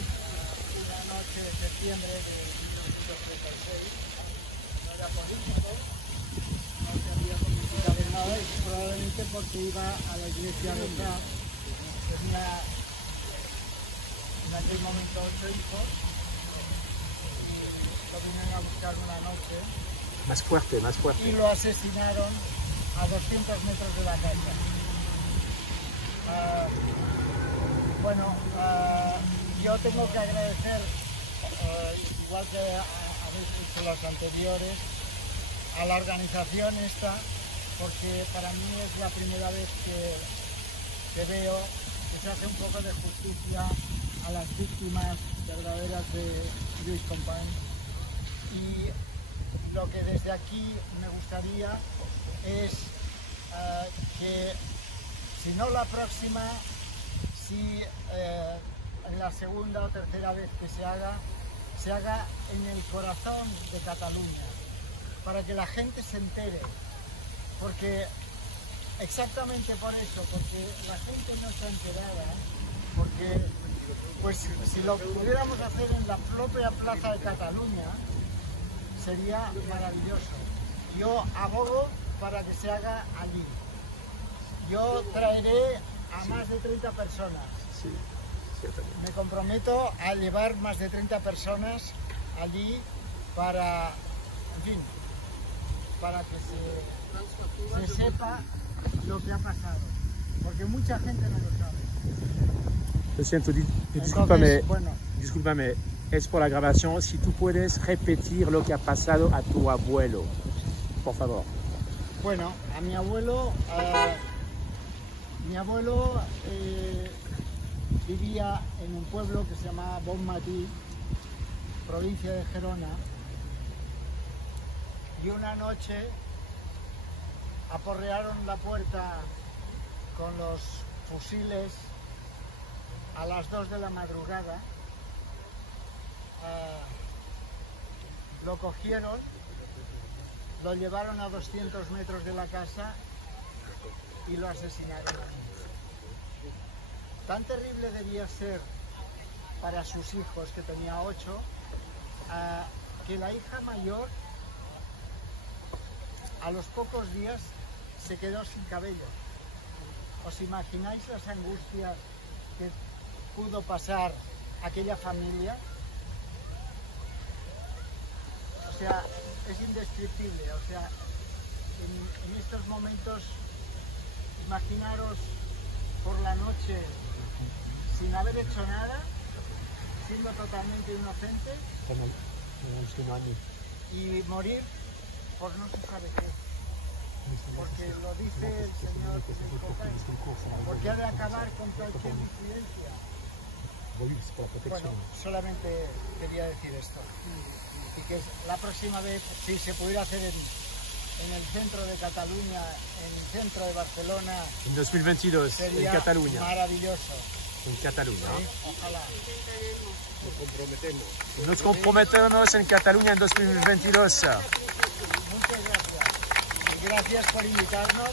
una noche de septiembre de 1936, no era político, no se había política de nada y probablemente porque iba a la iglesia a rezar. Tenía en aquel momento 8 hijos, lo vinieron a buscar una noche. Más fuerte, más fuerte. Y lo asesinaron a 200 metros de la casa. Yo tengo que agradecer, igual que habéis dicho los anteriores, a la organización esta, porque para mí es la primera vez que veo que se hace un poco de justicia a las víctimas verdaderas de Lluís Companys. Y lo que desde aquí me gustaría es que, si no la próxima, si en la segunda o tercera vez que se haga en el corazón de Cataluña, para que la gente se entere, porque exactamente por eso, porque la gente no está enterada, porque pues si lo pudiéramos hacer en la propia plaza de Cataluña, sería maravilloso. Yo abogo para que se haga allí. Yo traeré a más de 30 personas. Sí, ciertamente. Me comprometo a llevar más de 30 personas allí para, en fin, para que se sepa lo que ha pasado. Porque mucha gente no lo sabe. Lo siento, Entonces, bueno, discúlpame, es por la grabación. Si tú puedes repetir lo que ha pasado a tu abuelo, por favor. Bueno, a mi abuelo, vivía en un pueblo que se llamaba Bonmatí, provincia de Gerona, y una noche aporrearon la puerta con los fusiles a las 2 de la madrugada. Lo cogieron, lo llevaron a 200 metros de la casa y lo asesinaron. Tan terrible debía ser para sus hijos, que tenía 8, que la hija mayor a los pocos días se quedó sin cabello. ¿Os imagináis las angustias que pudo pasar aquella familia? O sea, es indescriptible. O sea, en estos momentos, imaginaros por la noche, sin haber hecho nada, siendo totalmente inocente, y morir por no se sabe qué. Porque lo dice el señor Companys, porque ha de acabar con cualquier disidencia. Bueno, solamente quería decir esto. Y que la próxima vez, si se pudiera hacer en el centro de Cataluña, en el centro de Barcelona, En 2022, sería en Cataluña. maravilloso. En Cataluña. Sí, ojalá. Nos comprometemos en Cataluña en 2022. Muchas gracias. Y gracias por invitarnos.